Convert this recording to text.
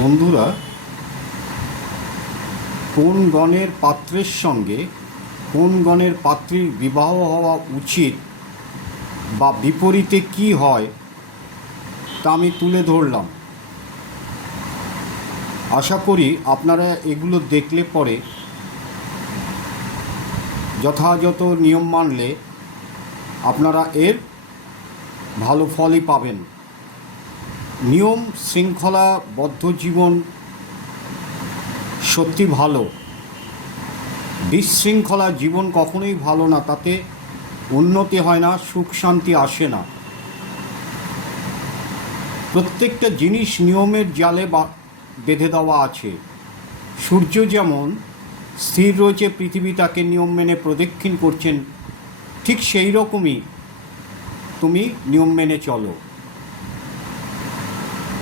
বন্ধুরা, কোন গণের পাত্রের সঙ্গে, কোন গণের পাত্রীর বিবাহ হওয়া উচিত বা বিপরীতে কি হয়, তা আমি তুলে ধরলাম। আশা করি আপনারা এগুলো দেখলে পরে যথাযথ নিয়ম মানলে আপনারা এর ভালো ফলই পাবেন। নিয়ম শৃঙ্খলাবদ্ধ জীবন সত্যি ভালো। বিশৃঙ্খলা জীবন কখনোই ভালো না, তাতে উন্নতি হয় না, সুখ শান্তি আসে না। প্রত্যেকটা জিনিস নিয়মের জালে বা বেঁধে দেওয়া আছে। সূর্য যেমন স্থির রয়েছে, পৃথিবী তাকে নিয়ম মেনে প্রদক্ষিণ করছেন, ঠিক সেই রকমই তুমি নিয়ম মেনে চলো।